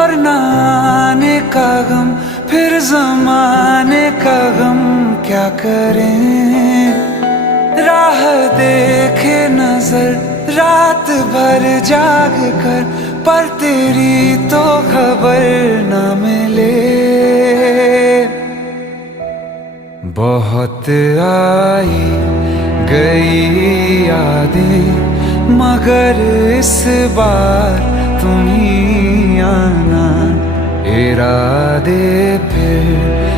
और न आने का गम, फिर जमाने का गम क्या करें। राह देखे नजर रात भर जाग कर, पर तेरी तो खबर न मिले। बहुत आई गई यादें, मगर इस बार तुम ही आना। इरादे फिर